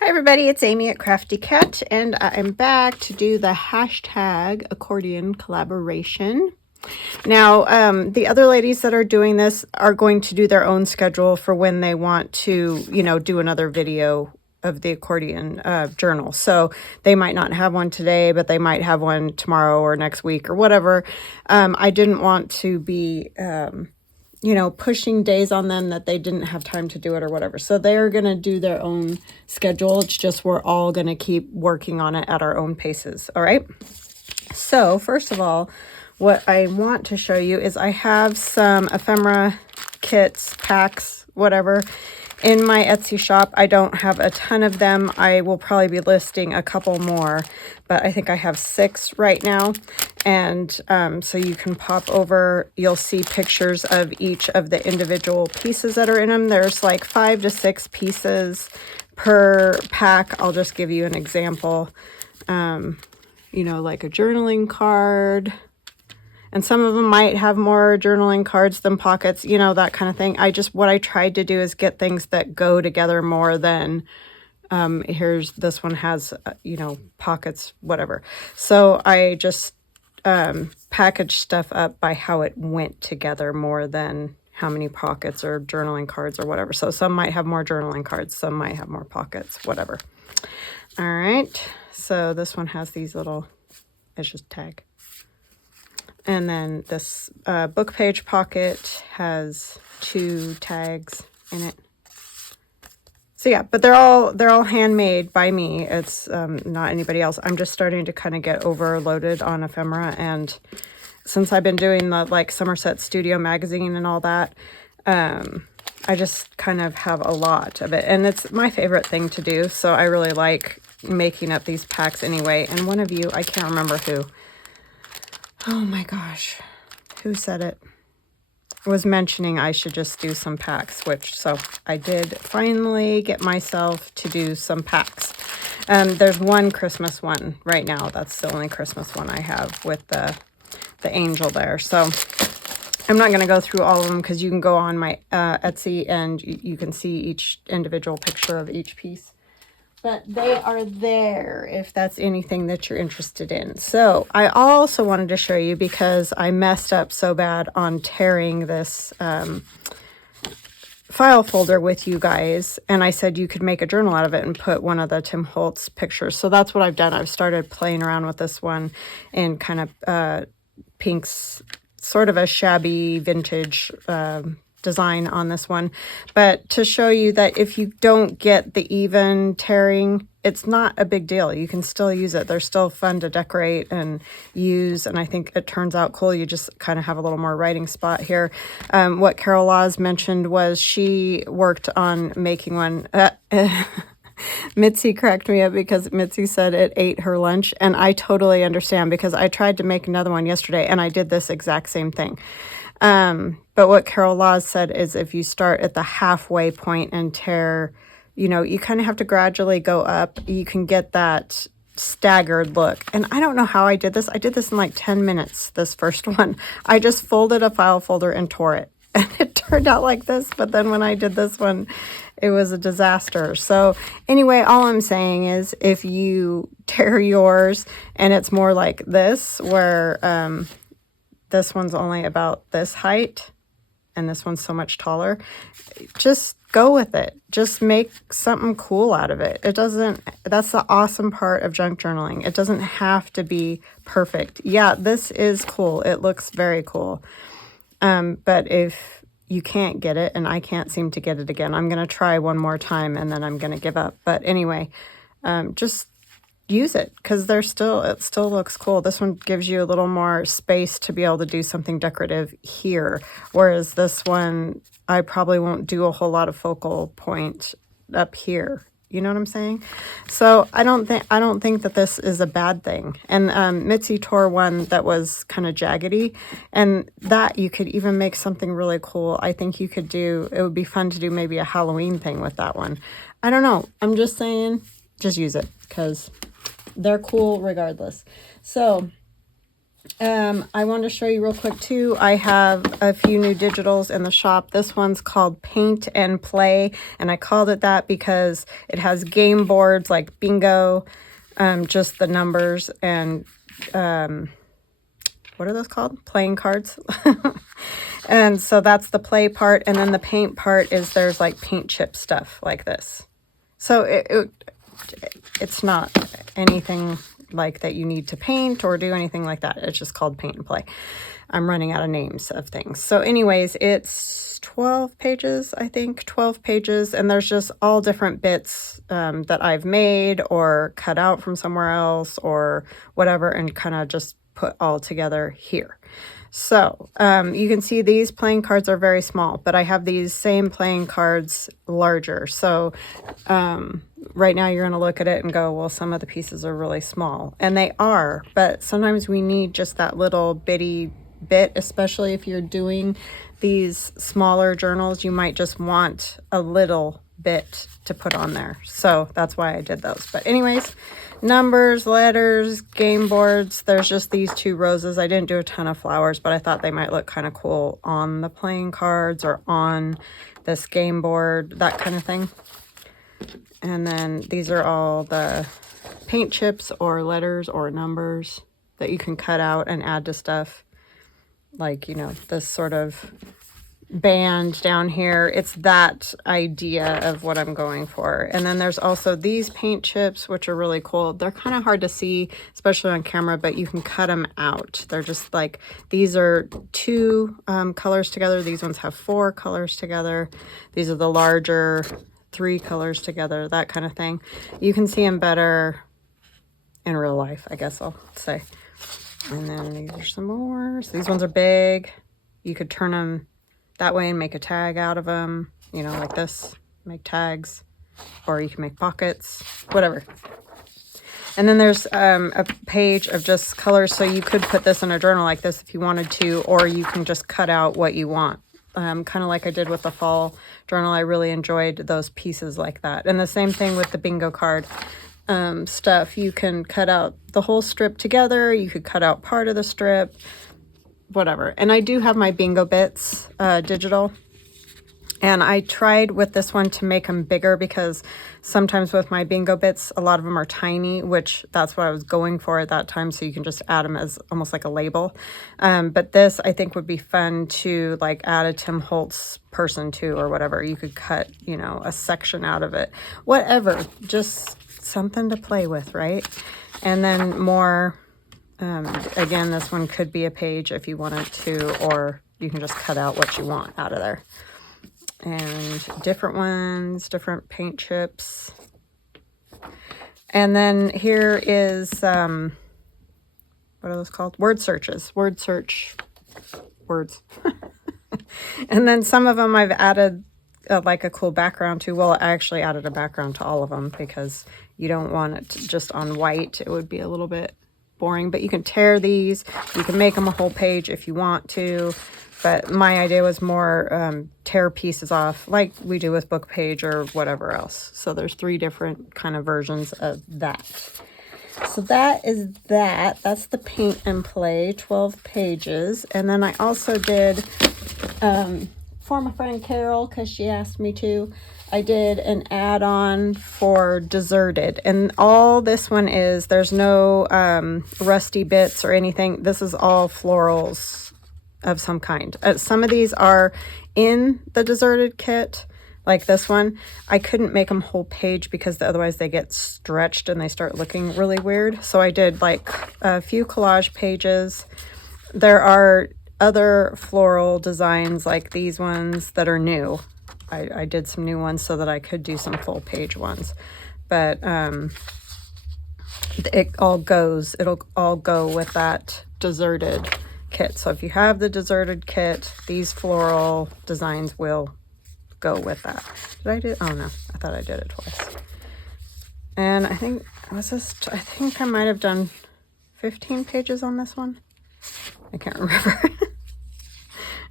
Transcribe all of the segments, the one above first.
Hi everybody, it's Amy at Crafty Cat, and I'm back to do the hashtag accordion collaboration. Now, the other ladies that are doing this are going to do their own schedule for when they want to, do another video of the accordion journal. So they might not have one today, but they might have one tomorrow or next week or whatever. I didn't want to be pushing days on them that they didn't have time to do it or whatever. So they're going to do their own schedule. It's just we're all going to keep working on it at our own paces. All right. So first of all, what I want to show you is I have some ephemera kits, packs, whatever, in my Etsy shop. I don't have a ton of them. I will probably be listing a couple more, but I think I have 6 right now. And so you can pop over, you'll see pictures of each of the individual pieces that are in them. There's like 5 to 6 pieces per pack. I'll just give you an example. Like a journaling card. And some of them might have more journaling cards than pockets, that kind of thing. What I tried to do is get things that go together more than, this one has, pockets, whatever. So I just packaged stuff up by how it went together more than how many pockets or journaling cards or whatever. So some might have more journaling cards, some might have more pockets, whatever. All right. So this one has these little, it's just tag. And then this book page pocket has 2 tags in it. So yeah, but they're all handmade by me. It's not anybody else. I'm just starting to kind of get overloaded on ephemera, and since I've been doing the Somerset Studio magazine and all that, I just kind of have a lot of it, and it's my favorite thing to do. So I really like making up these packs anyway. And one of you, I can't remember who. Oh my gosh, who said it? Was mentioning I should just do some packs, so I did finally get myself to do some packs. There's one Christmas one right now. That's the only Christmas one I have with the angel there. So I'm not going to go through all of them because you can go on my Etsy and you can see each individual picture of each piece. But they are there if that's anything that you're interested in. So I also wanted to show you, because I messed up so bad on tearing this file folder with you guys, and I said you could make a journal out of it and put one of the Tim Holtz pictures. So that's what I've done. I've started playing around with this one in kind of pinks, sort of a shabby vintage design on this one, but to show you that if you don't get the even tearing, it's not a big deal. You can still use it. They're still fun to decorate and use, and I think it turns out cool. You just kind of have a little more writing spot here. What Carol Laws mentioned was she worked on making one. Mitzie cracked me up because Mitzie said it ate her lunch, and I totally understand, because I tried to make another one yesterday and I did this exact same thing. But what Carol Laws said is if you start at the halfway point and tear, you kind of have to gradually go up. You can get that staggered look. And I don't know how I did this. I did this in like 10 minutes, this first one. I just folded a file folder and tore it. And it turned out like this. But then when I did this one, it was a disaster. So anyway, all I'm saying is if you tear yours and it's more like this, where this one's only about this height and this one's so much taller, just go with it. Just make something cool out of it. That's the awesome part of junk journaling. It doesn't have to be perfect. Yeah, this is cool. It looks very cool. But if you can't get it, and I can't seem to get it again, I'm going to try one more time and then I'm going to give up. But anyway, just use it, because it still looks cool. This one gives you a little more space to be able to do something decorative here, whereas this one I probably won't do a whole lot of focal point up here. You know what I'm saying? So I don't think that this is a bad thing. And Mitzie tore one that was kind of jaggedy, and that you could even make something really cool. I think it would be fun to do maybe a Halloween thing with that one. I don't know. I'm just saying, just use it, because they're cool regardless. So I wanted to show you real quick too. I have a few new digitals in the shop. This one's called Paint and Play, and I called it that because it has game boards like bingo, just the numbers, and what are those called? Playing cards. And so that's the play part, and then the paint part is there's like paint chip stuff like this. So it's not anything like that you need to paint or do anything like that. It's just called Paint and Play. I'm running out of names of things. So anyways, it's 12 pages, I think, 12 pages, and there's just all different bits that I've made or cut out from somewhere else or whatever, and kind of just put all together here. So you can see these playing cards are very small, but I have these same playing cards larger. So right now you're going to look at it and go, well, some of the pieces are really small, and they are, but sometimes we need just that little bitty bit, especially if you're doing these smaller journals. You might just want a little bit to put on there. So that's why I did those. But anyways, numbers, letters, game boards. There's just these 2 roses. I didn't do a ton of flowers, but I thought they might look kind of cool on the playing cards or on this game board, that kind of thing. And then these are all the paint chips or letters or numbers that you can cut out and add to stuff. Like, you know, this sort of band down here. It's that idea of what I'm going for. And then there's also these paint chips, which are really cool. They're kind of hard to see, especially on camera, but you can cut them out. They're just like, these are 2 colors together. These ones have 4 colors together. These are the larger 3 colors together, that kind of thing. You can see them better in real life, I guess I'll say. And then these are some more. So these ones are big. You could turn them that way and make a tag out of them, you know, like this, make tags, or you can make pockets, whatever. And then there's a page of just colors, so you could put this in a journal like this if you wanted to, or you can just cut out what you want. Kind of like I did with the fall journal. I really enjoyed those pieces like that. And the same thing with the bingo card stuff. You can cut out the whole strip together. You could cut out part of the strip, whatever. And I do have my bingo bits digital, and I tried with this one to make them bigger because sometimes with my bingo bits, a lot of them are tiny, which that's what I was going for at that time. So you can just add them as almost like a label. But this I think would be fun to like add a Tim Holtz person to, or whatever. You could cut, you know, a section out of it, whatever, just something to play with, right? And then more, again, this one could be a page if you wanted to, or you can just cut out what you want out of there. And different ones, different paint chips. And then here is, what are those called? Word searches, word search words. And then some of them I've added like a cool background to. Well, I actually added a background to all of them because you don't want it just on white. It would be a little bit boring, but you can tear these. You can make them a whole page if you want to. But my idea was more tear pieces off like we do with book page or whatever else. So there's 3 different kind of versions of that. So that is that. That's the Paint and Play, 12 pages. And then I also did, for my friend Carol, because she asked me to, I did an add-on for Deserted. And all this one is, there's no rusty bits or anything. This is all florals of some kind. Some of these are in the Deserted kit, like this one. I couldn't make them whole page because otherwise they get stretched and they start looking really weird. So I did like a few collage pages. There are other floral designs like these ones that are new. I did some new ones so that I could do some full page ones. But it'll all go with that Deserted kit. So if you have the Deserted kit, these floral designs will go with that. Did I do? Oh no, I thought I did it twice. And I think I think I might have done 15 pages on this one. I can't remember.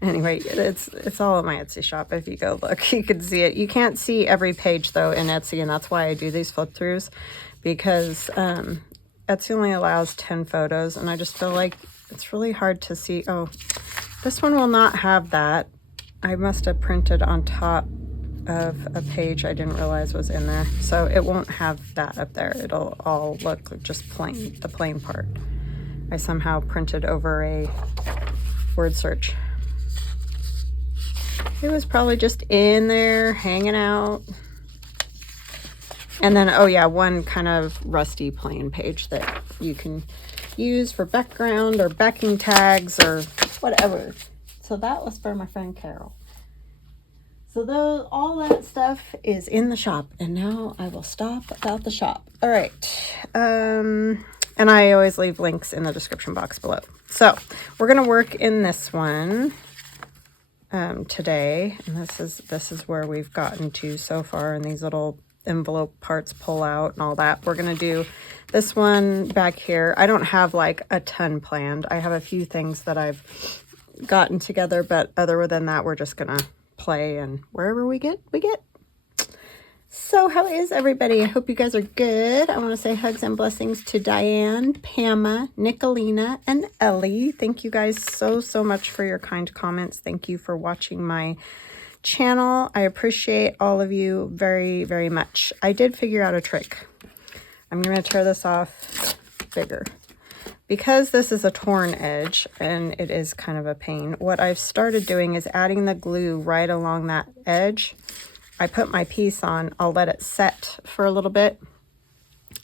Anyway, it's all at my Etsy shop. If you go look, you can see it. You can't see every page though in Etsy, and that's why I do these flip throughs, because Etsy only allows 10 photos, and I just feel like it's really hard to see. Oh, this one will not have that. I must have printed on top of a page I didn't realize was in there. So it won't have that up there. It'll all look just plain, the plain part. I somehow printed over a word search. It was probably just in there hanging out. And then, oh yeah, one kind of rusty plain page that you can use for background or backing tags or whatever. So that was for my friend Carol. So all that stuff is in the shop, and now I will stop about the shop. All right. And I always leave links in the description box below. So we're going to work in this one today. And this is where we've gotten to so far, and these little envelope parts pull out and all that. We're going to do this one back here. I don't have like a ton planned. I have a few things that I've gotten together, but other than that, we're just going to play, and wherever we get, we get. So how is everybody? I hope you guys are good. I want to say hugs and blessings to Diane, Pamela, Nicolina, and Ellie. Thank you guys so much for your kind comments. Thank you for watching my channel. I appreciate all of you very much. I did figure out a trick. I'm going to tear this off bigger. Because this is a torn edge and it is kind of a pain, what I've started doing is adding the glue right along that edge. I put my piece on, I'll let it set for a little bit,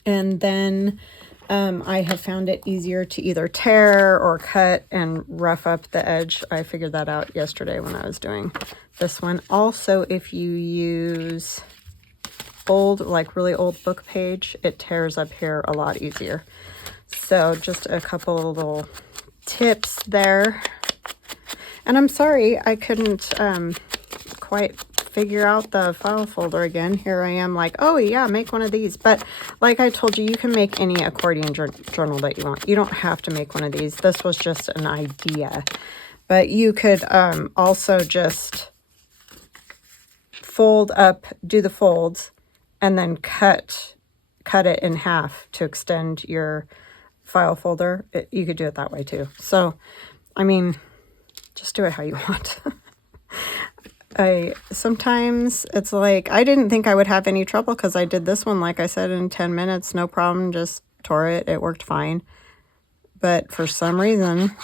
and then I have found it easier to either tear or cut and rough up the edge. I figured that out yesterday when I was doing this one. Also, if you use old, like really old book page, it tears up here a lot easier. So just a couple of little tips there. And I'm sorry I couldn't quite figure out the file folder again. Here I am like, oh yeah, make one of these. But like I told you, you can make any accordion journal that you want. You don't have to make one of these. This was just an idea. But you could also just fold up, do the folds, and then cut it in half to extend your file folder. You could do it that way too. So, I mean, just do it how you want. Sometimes it's like, I didn't think I would have any trouble because I did this one, like I said, in 10 minutes, no problem, just tore it. It worked fine. But for some reason,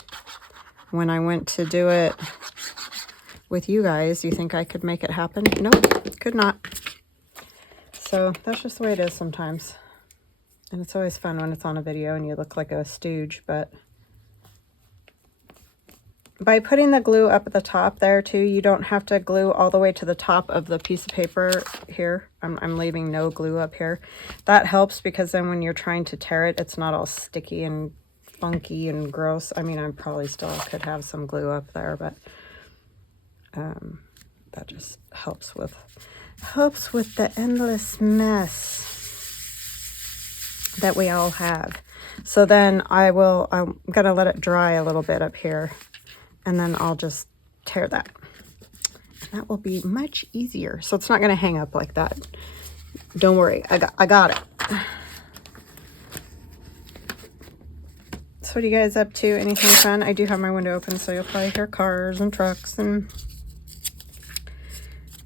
when I went to do it with you guys, you think I could make it happen? Nope, could not. So that's just the way it is sometimes. And it's always fun when it's on a video and you look like a stooge, but by putting the glue up at the top there too, you don't have to glue all the way to the top of the piece of paper here. I'm leaving no glue up here. That helps because then when you're trying to tear it, it's not all sticky and funky and gross. I mean, I probably still could have some glue up there, but that just helps with the endless mess that we all have. So then I'm gonna let it dry a little bit up here, and then I'll just tear that. And that will be much easier. So it's not gonna hang up like that. Don't worry, I got it. So what are you guys up to? Anything fun? I do have my window open, so you'll probably hear cars and trucks and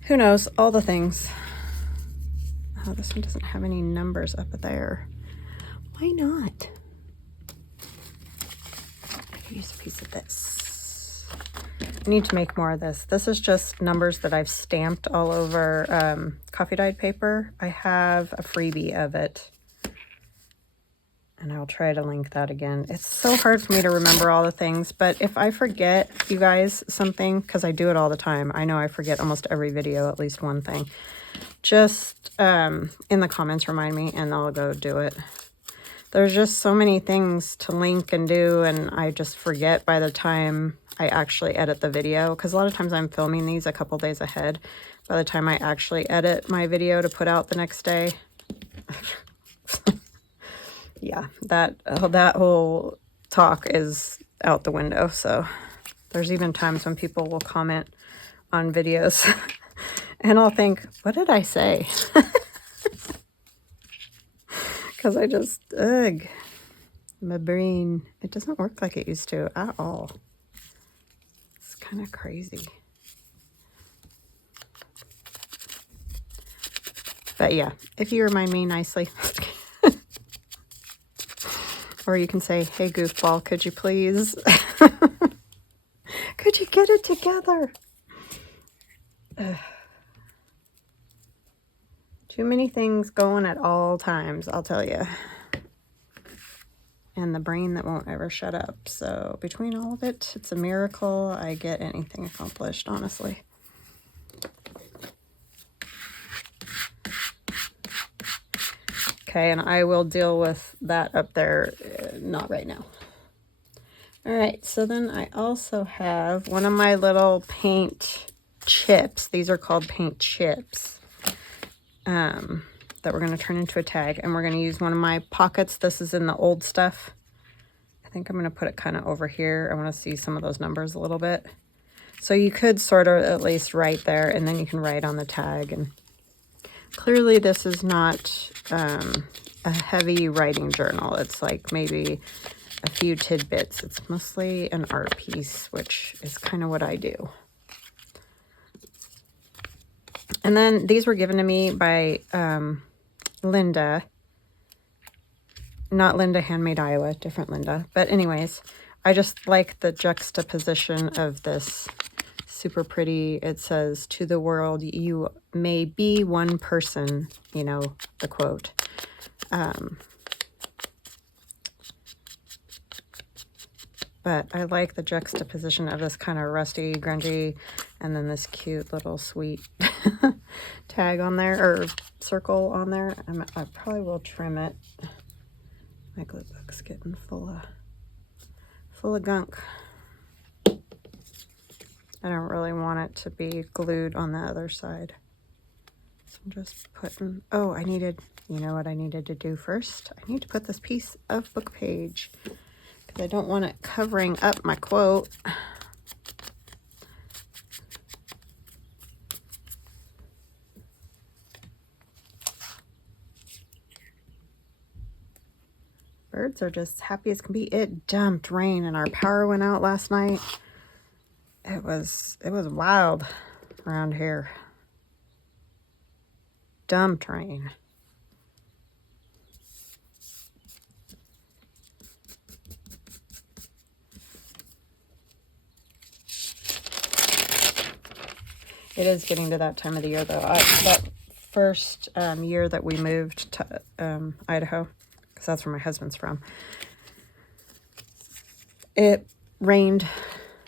who knows, all the things. Oh, this one doesn't have any numbers up there. Why not? I could use a piece of this. I need to make more of this. This is just numbers that I've stamped all over coffee dyed paper. I have a freebie of it. And I'll try to link that again. It's so hard for me to remember all the things, but if I forget, you guys, something, because I do it all the time. I know I forget almost every video, at least one thing. Just in the comments, remind me, and I'll go do it. There's just so many things to link and do, and I just forget by the time I actually edit the video, because a lot of times I'm filming these a couple days ahead. By the time I actually edit my video to put out the next day, yeah, that whole talk is out the window. So there's even times when people will comment on videos and I'll think, what did I say? Because I just, ugh. My brain, it doesn't work like it used to at all. It's kind of crazy. But yeah, if you remind me nicely. Or you can say, hey, goofball, could you please? Could you get it together? Ugh. Too many things going at all times, I'll tell you. And the brain that won't ever shut up. So between all of it, it's a miracle I get anything accomplished, honestly. Okay, and I will deal with that up there, not right now. All right, so then I also have one of my little paint chips. These are called paint chips that we're going to turn into a tag. And we're going to use one of my pockets. This is in the old stuff. I think I'm going to put it kind of over here. I want to see some of those numbers a little bit. So you could sort of at least write there, and then you can write on the tag. And clearly this is not a heavy writing journal. It's like maybe a few tidbits. It's mostly an art piece, which is kind of what I do. And then these were given to me by Linda. Not Linda Handmade Iowa, different Linda. But anyways, I just like the juxtaposition of this. Super pretty. It says, to the world, you may be one person, you know, the quote. But I like the juxtaposition of this kind of rusty, grungy, and then this cute little sweet tag on there, or circle on there. I probably will trim it. My glue book's getting full of gunk. I don't really want it to be glued on the other side. So I'm just putting, oh, you know what I needed to do first? I need to put this piece of book page because I don't want it covering up my quote. Birds are just happy as can be. It dumped rain and our power went out last night. It was wild around here. Dumped rain. It is getting to that time of the year, though. That first year that we moved to Idaho, because that's where my husband's from, it rained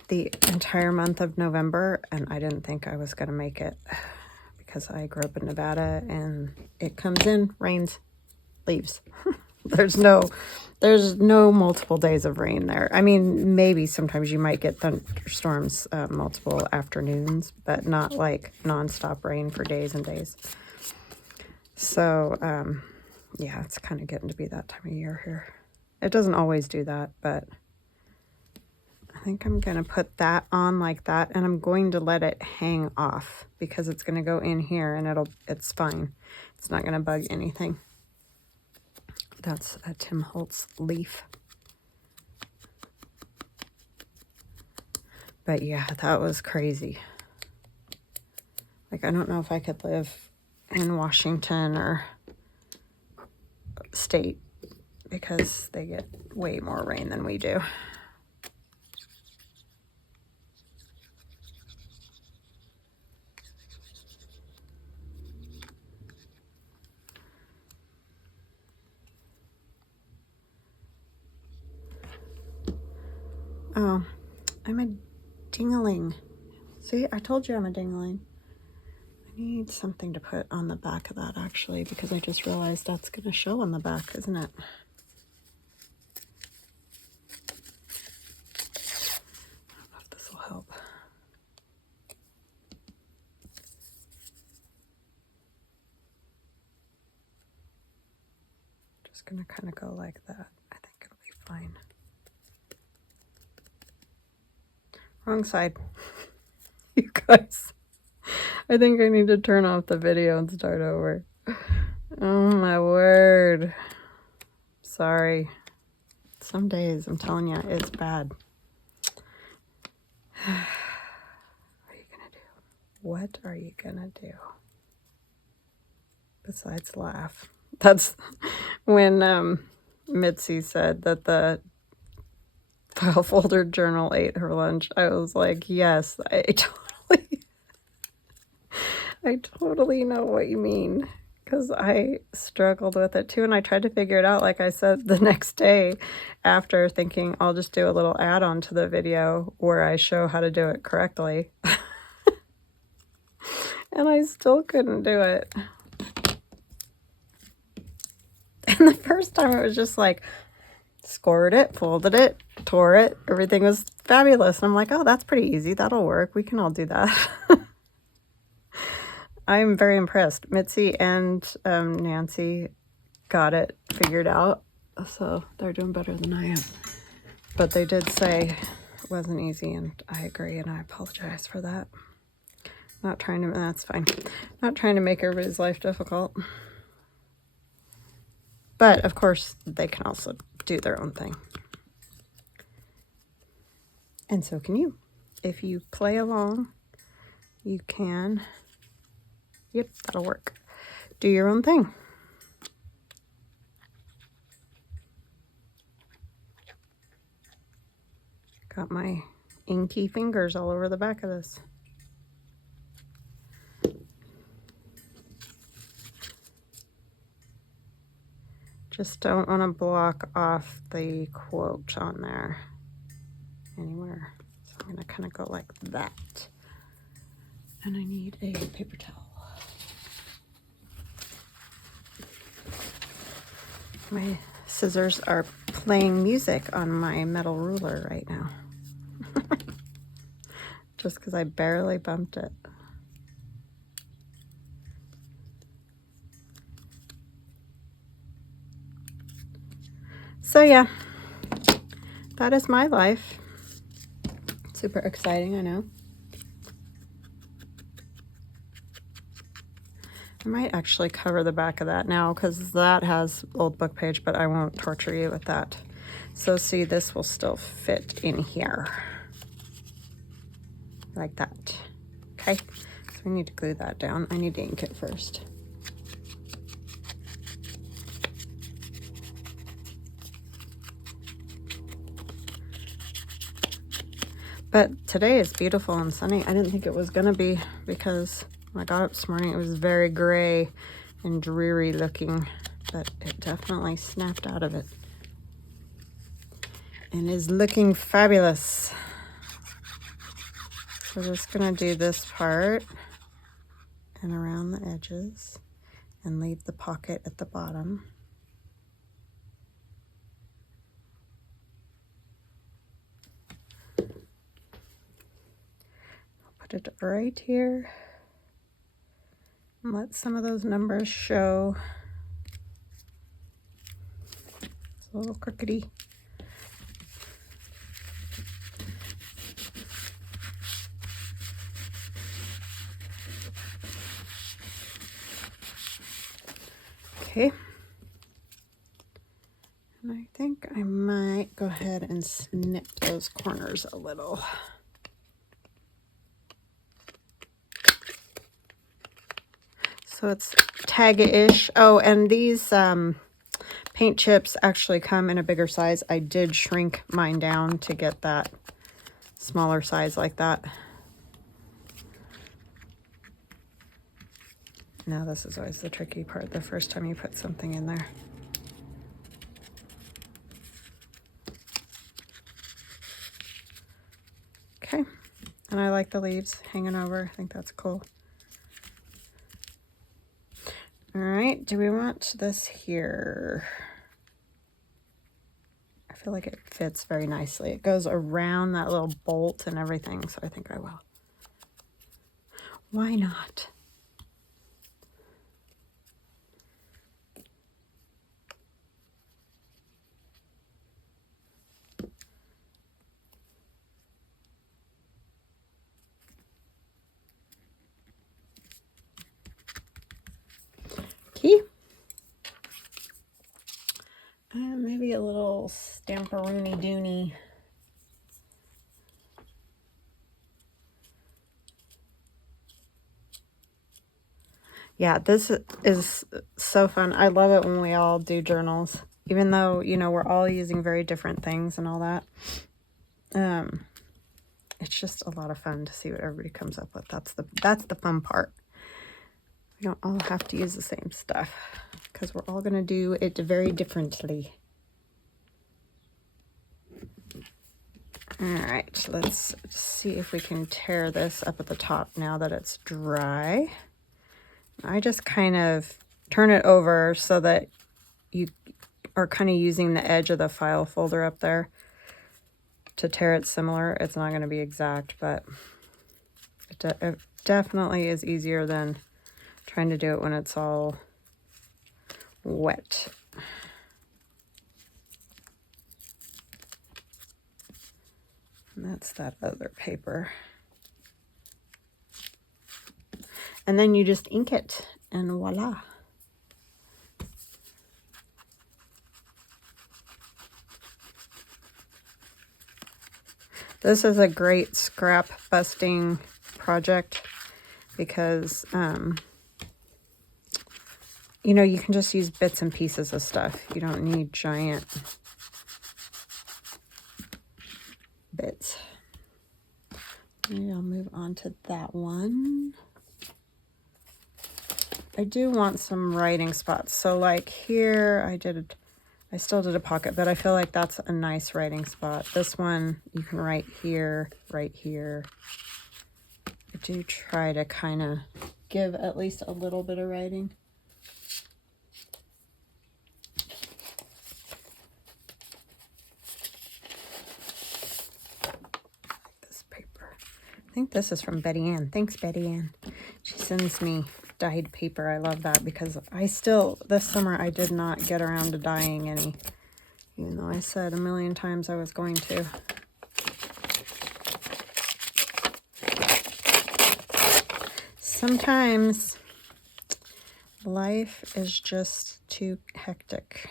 the entire month of November, and I didn't think I was going to make it because I grew up in Nevada, and it comes in, rains, leaves. There's no multiple days of rain there. I mean, maybe sometimes you might get thunderstorms multiple afternoons, but not like nonstop rain for days and days. So, yeah, it's kind of getting to be that time of year here. It doesn't always do that, but I think I'm going to put that on like that, and I'm going to let it hang off because it's going to go in here and it's fine. It's not going to bug anything. That's a Tim Holtz leaf. But yeah, that was crazy. Like, I don't know if I could live in Washington or state because they get way more rain than we do. Oh, I'm a dingling. See, I told you I'm a dingling. I need something to put on the back of that, actually, because I just realized that's going to show on the back, isn't it? I don't know if this will help. Just going to kind of go like that. I think it'll be fine. Wrong side. You guys. I think I need to turn off the video and start over. Oh my word. Sorry. Some days, I'm telling you, it's bad. What are you gonna do? What are you gonna do? Besides laugh. That's when Mitzie said that the file folder journal ate her lunch. I was like, yes, I totally know what you mean, because I struggled with it too, and I tried to figure it out, like I said, the next day after, thinking I'll just do a little add-on to the video where I show how to do it correctly. And I still couldn't do it. And the first time it was just like, scored it, folded it, tore it, everything was fabulous. And I'm like, oh, that's pretty easy, that'll work, we can all do that. I'm very impressed. Mitzie and Nancy got it figured out, so they're doing better than I am. But they did say it wasn't easy, and I agree, and I apologize for that. Not trying to, that's fine. Not trying to make everybody's life difficult. But, of course, they can also do their own thing. And so can you. If you play along, you can, yep, that'll work. Do your own thing. Got my inky fingers all over the back of this. Just don't want to block off the quote on there anywhere. So I'm going to kind of go like that. And I need a paper towel. My scissors are playing music on my metal ruler right now. Just because I barely bumped it. So yeah, that is my life. Super exciting, I know. I might actually cover the back of that now, because that has old book page, but I won't torture you with that. So see, this will still fit in here. Like that. Okay, so we need to glue that down. I need to ink it first. But today is beautiful and sunny. I didn't think it was gonna be, because when I got up this morning it was very gray and dreary looking, but it definitely snapped out of it and is looking fabulous. So we're just gonna do this part and around the edges and leave the pocket at the bottom. Put it right here and let some of those numbers show. It's a little crookedy. Okay. And I think I might go ahead and snip those corners a little. So it's tag-ish. Oh, and these paint chips actually come in a bigger size. I did shrink mine down to get that smaller size like that. Now this is always the tricky part, the first time you put something in there. Okay, and I like the leaves hanging over. I think that's cool. All right, do we want this here? I feel like it fits very nicely. It goes around that little bolt and everything, so I think I will. Why not? Okay. And maybe be a little stamperoony doony. Yeah, this is so fun. I love it when we all do journals, even though, you know, we're all using very different things and all that. It's just a lot of fun to see what everybody comes up with. That's the fun part. We don't all have to use the same stuff because we're all going to do it very differently. All right, let's see if we can tear this up at the top now that it's dry. I just kind of turn it over so that you are kind of using the edge of the file folder up there to tear it similar. It's not going to be exact, but it definitely is easier than trying to do it when it's all wet. And that's that other paper. And then you just ink it, and voila. This is a great scrap busting project because, you know, you can just use bits and pieces of stuff. You don't need giant bits. Maybe I'll move on to that one. I do want some writing spots. So like here, I still did a pocket, but I feel like that's a nice writing spot. This one, you can write here, right here. I do try to kind of give at least a little bit of writing. This paper. I think this is from Betty Ann. Thanks, Betty Ann. She sends me dyed paper. I love that because this summer I did not get around to dyeing any, even though I said a million times I was going to. Sometimes life is just too hectic.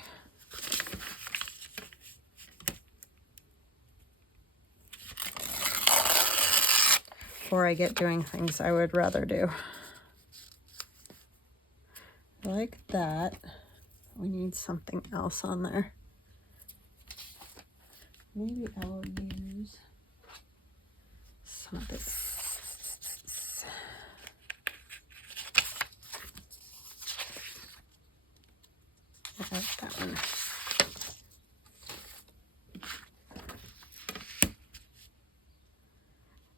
Or I get doing things I would rather do. Like that. We need something else on there. Maybe I will use some of this. I like that one.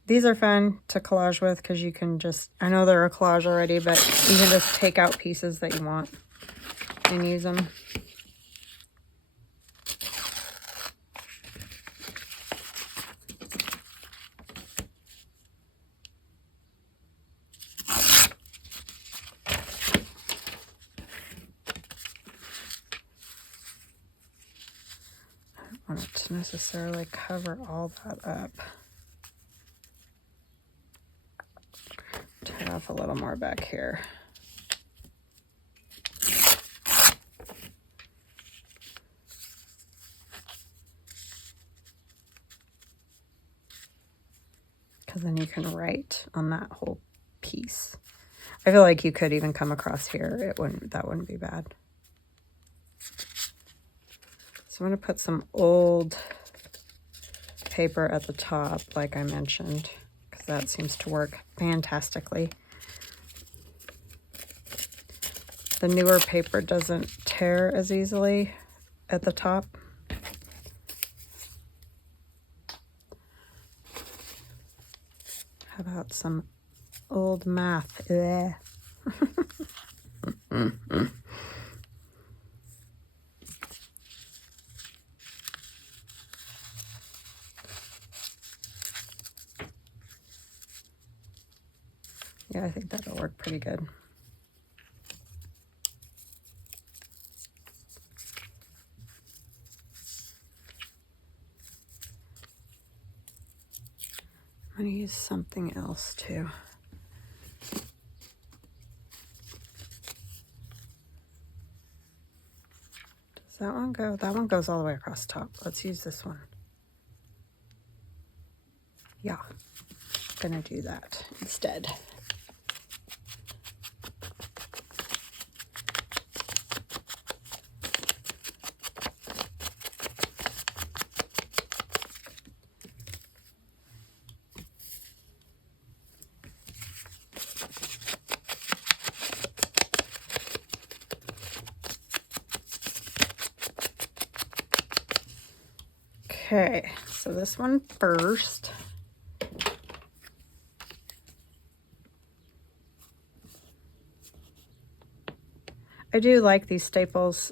These are fun to collage with because you can just, I know they're a collage already, but you can just take out pieces that you want and use them. I don't want it to necessarily cover all that up. Turn off a little more back here. Because then you can write on that whole piece. I feel like you could even come across here. That wouldn't be bad. So I'm going to put some old paper at the top, like I mentioned, because that seems to work fantastically. The newer paper doesn't tear as easily at the top. How about some old math? Yeah, I think that'll work pretty good. I'm going to use something else too. Does that one go? That one goes all the way across the top. Let's use this one. Yeah, I'm gonna do that instead. Okay, so this one first. I do like these Staples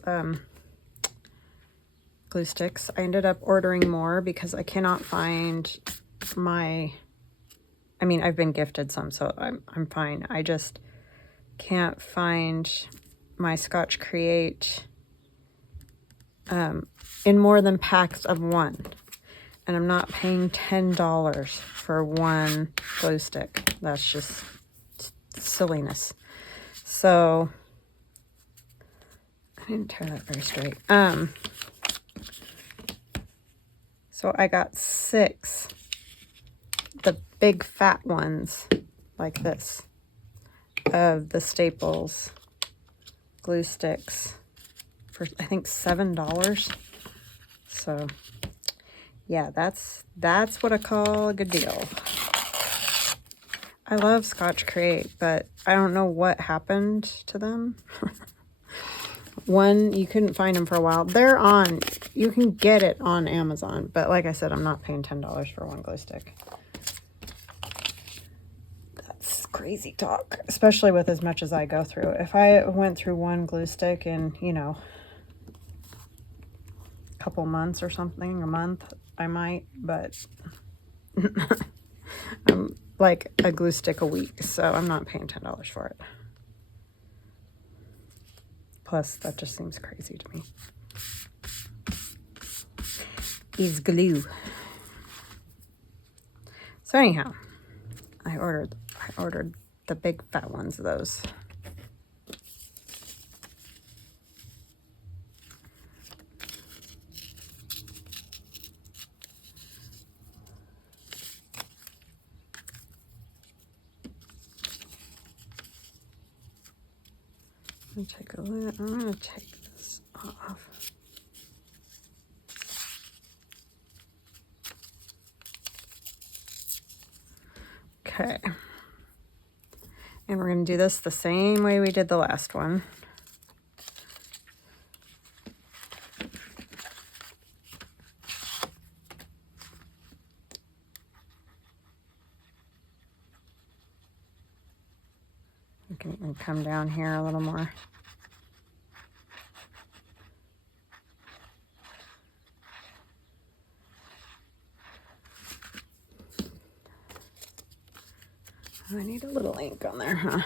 glue sticks. I ended up ordering more because I cannot find my, I mean, I've been gifted some, so I'm fine. I just can't find my Scotch Create in more than packs of one. And I'm not paying $10 for one glue stick. That's just silliness. So I didn't tear that very straight. So I got 6, the big fat ones, like this, of the Staples glue sticks for I think $7. So yeah, that's what I call a good deal. I love Scotch Create, but I don't know what happened to them. One, you couldn't find them for a while. They're on, you can get it on Amazon, but like I said, I'm not paying $10 for one glue stick. That's crazy talk, especially with as much as I go through. If I went through one glue stick in, you know, a couple months or something, a month, I might, but I'm like a glue stick a week, so I'm not paying $10 for it. Plus, that just seems crazy to me. Is glue. So anyhow, I ordered the big fat ones of those. I'm gonna take this off. Okay. And we're gonna do this the same way we did the last one. You can even come down here a little more. I need a little ink on there, huh?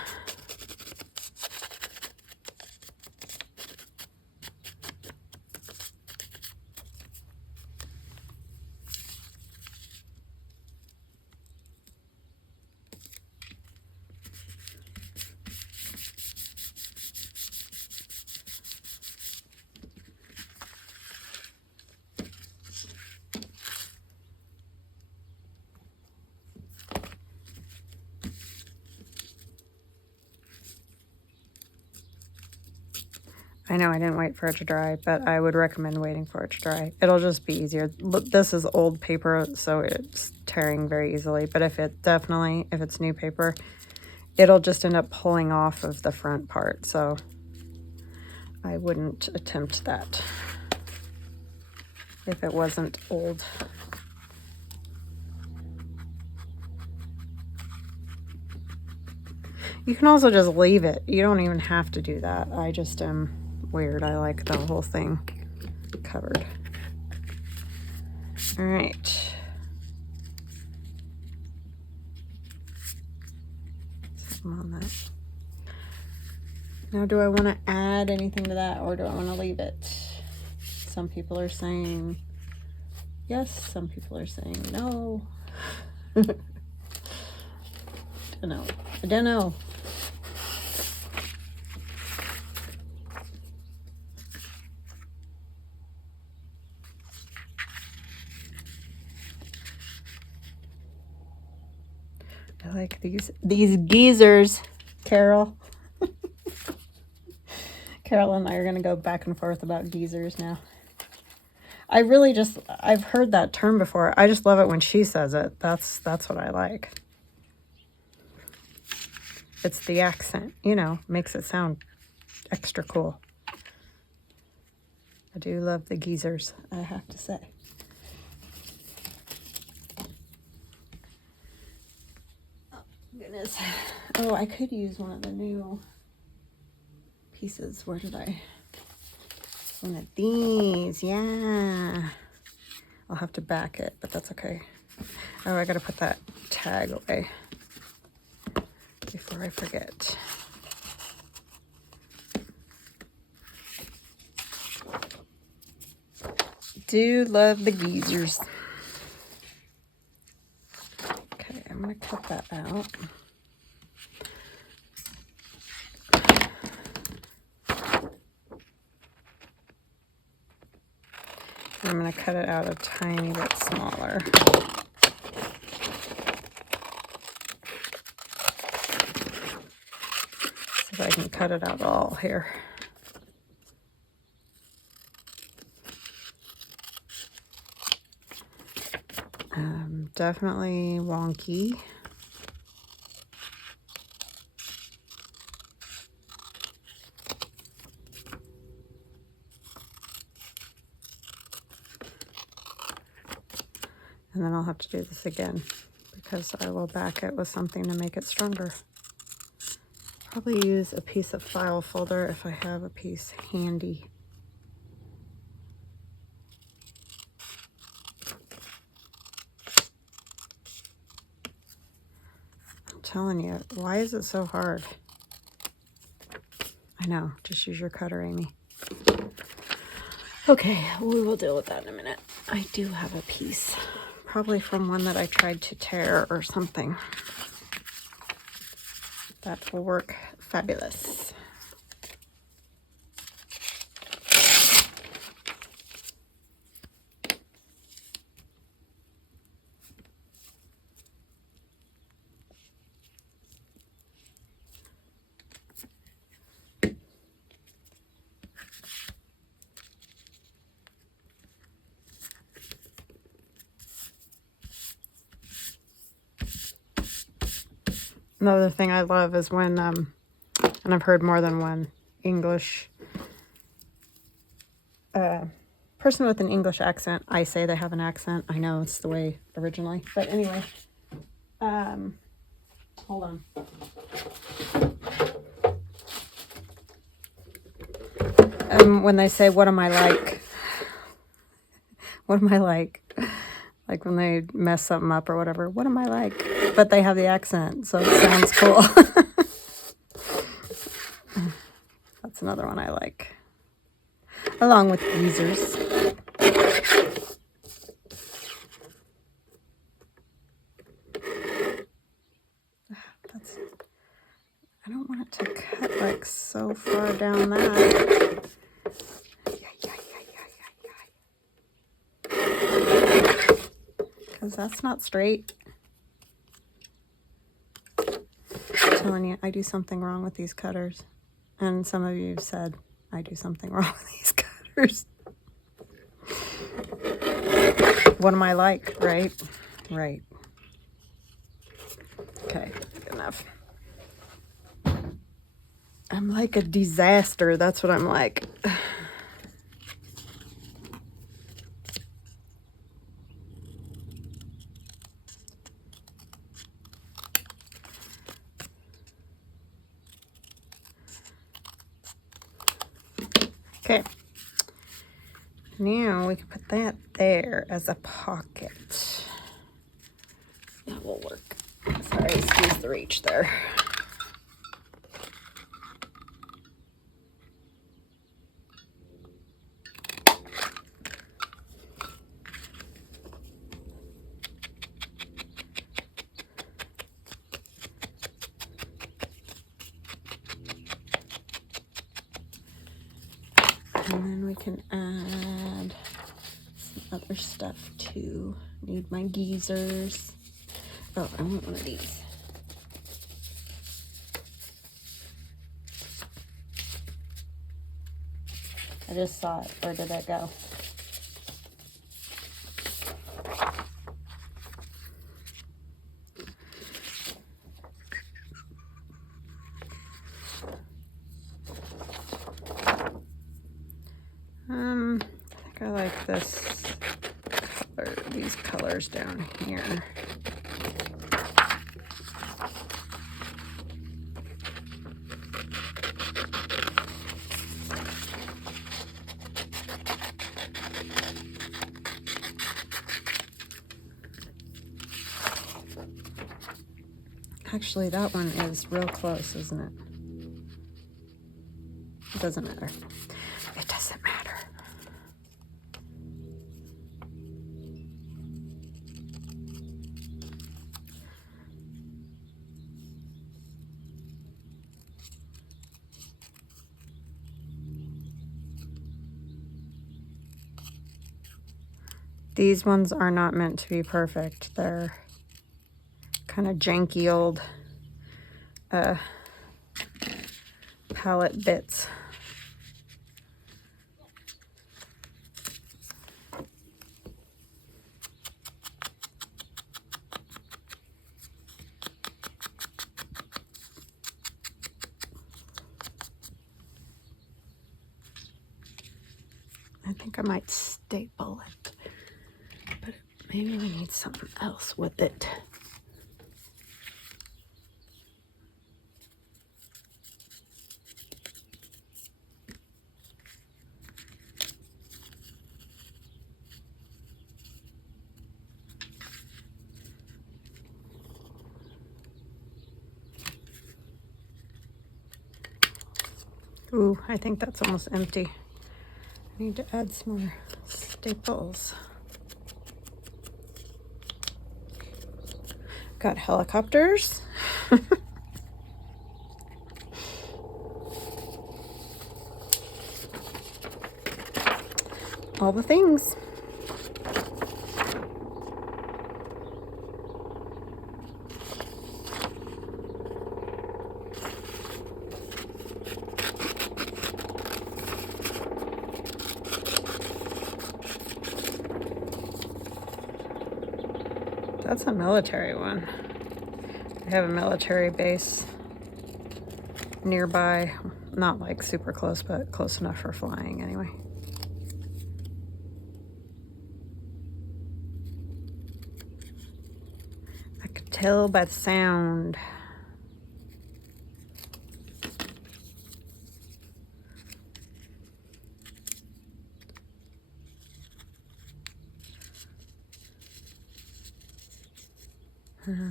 I know I didn't wait for it to dry, but I would recommend waiting for it to dry. It'll just be easier. Look, this is old paper, so it's tearing very easily. But if it's new paper, it'll just end up pulling off of the front part. So I wouldn't attempt that if it wasn't old. You can also just leave it. You don't even have to do that. I just am weird. I like the whole thing covered. All right. Something on that. Now, do I want to add anything to that, or do I want to leave it? Some people are saying yes. Some people are saying no. I don't know. I like these geezers, Carol. Carol and I are going to go back and forth about geezers now. I've heard that term before. I just love it when she says it. That's what I like. It's the accent, you know, makes it sound extra cool. I do love the geezers, I have to say. Oh, goodness. Oh, I could use one of the new pieces. Where did I? One of these, yeah. I'll have to back it, but that's okay. Oh, I gotta put that tag away before I forget. Do love the geezers. Okay, I'm gonna cut that out. I'm going to cut it out a tiny bit smaller. So I can cut it out all here. Definitely wonky. And then I'll have to do this again because I will back it with something to make it stronger. Probably use a piece of file folder if I have a piece handy. I'm telling you, why is it so hard? I know, just use your cutter, Amy. Okay, we will deal with that in a minute. I do have a piece. Probably from one that I tried to tear or something. That will work fabulous. Another thing I love is when, and I've heard more than one English person with an English accent. I say they have an accent. I know it's the way originally. But anyway, hold on. When they say, what am I like? What am I like? Like when they mess something up or whatever. What am I like? But they have the accent, so it sounds cool. That's another one I like. Along with geezers. I don't want it to cut like so far down that. Because that's not straight. I'm telling you, I do something wrong with these cutters. And some of you have said I do something wrong with these cutters. What am I like, right? Right. Okay, good enough. I'm like a disaster. That's what I'm like. Okay. Now we can put that there as a pocket. That will work. Sorry, excuse the reach there. And then we can add some other stuff too. Need my geezers. Oh, I want one of these. I just saw it. Where did it go? I think I like this color, these colors down here. Actually, that one is real close, isn't it? It doesn't matter. It doesn't matter. These ones are not meant to be perfect. They're kind of janky old palette bits. I think I might staple it, but maybe we need something else with it. Ooh, I think that's almost empty. I need to add some more staples. Got helicopters. All the things. That's a military one. I have a military base nearby. Not like super close, but close enough for flying anyway. I could tell by the sound.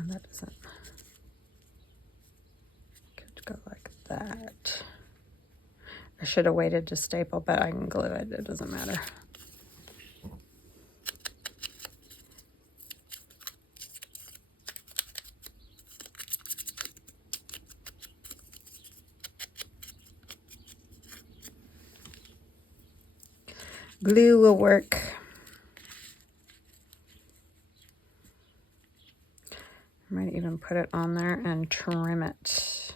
That doesn't. Could go like that. I should have waited to staple, but I can glue it. It doesn't matter. Glue will work. I might even put it on there and trim it.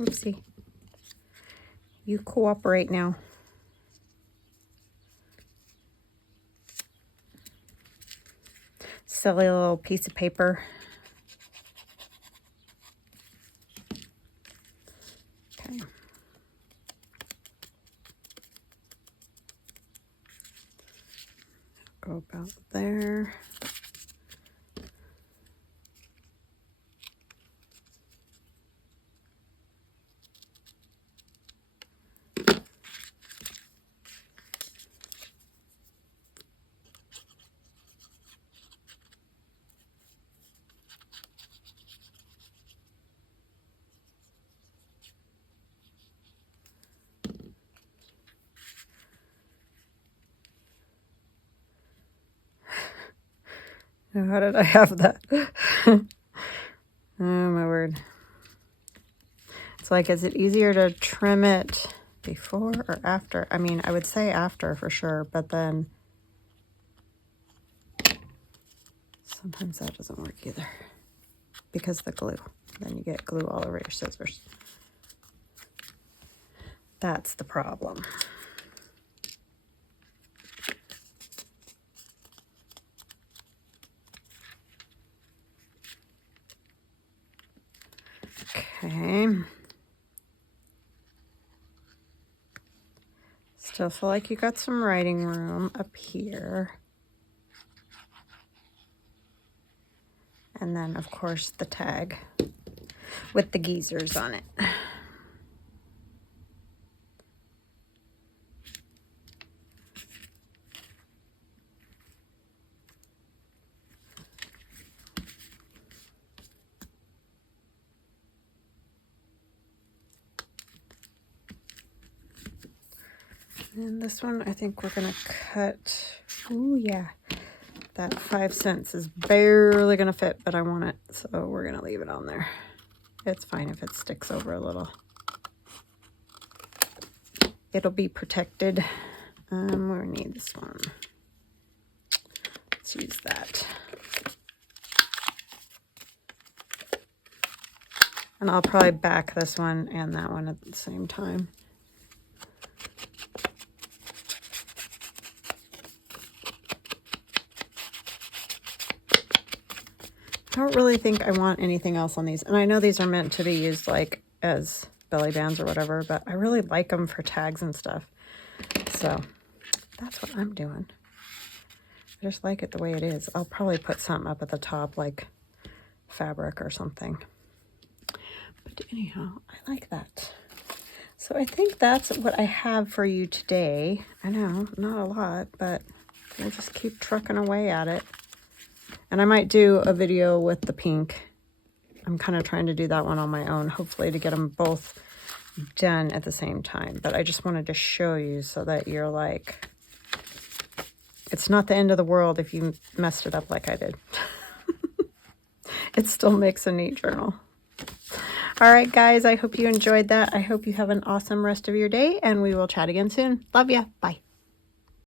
Oopsie. You cooperate now. Silly little piece of paper. Okay. Go about there. Now, how did I have that? Oh my word. It's like, is it easier to trim it before or after? I mean, I would say after for sure, but then Sometimes that doesn't work either because of the glue. Then you get glue all over your scissors. That's the problem. Okay. Still feel like you got some writing room up here. And then, of course, the tag with the geezers on it. And this one, I think we're going to cut, oh yeah, that 5 cents is barely going to fit, but I want it, so we're going to leave it on there. It's fine if it sticks over a little. It'll be protected. We need this one. Let's use that. And I'll probably back this one and that one at the same time. I don't really think I want anything else on these. And I know these are meant to be used like as belly bands or whatever, but I really like them for tags and stuff. So that's what I'm doing. I just like it the way it is. I'll probably put something up at the top like fabric or something. But anyhow, I like that. So I think that's what I have for you today. I know, not a lot, but we'll just keep trucking away at it. And I might do a video with the pink. I'm kind of trying to do that one on my own, hopefully to get them both done at the same time. But I just wanted to show you so that you're like, it's not the end of the world if you messed it up like I did. It still makes a neat journal. All right, guys, I hope you enjoyed that. I hope you have an awesome rest of your day, and we will chat again soon. Love ya. Bye.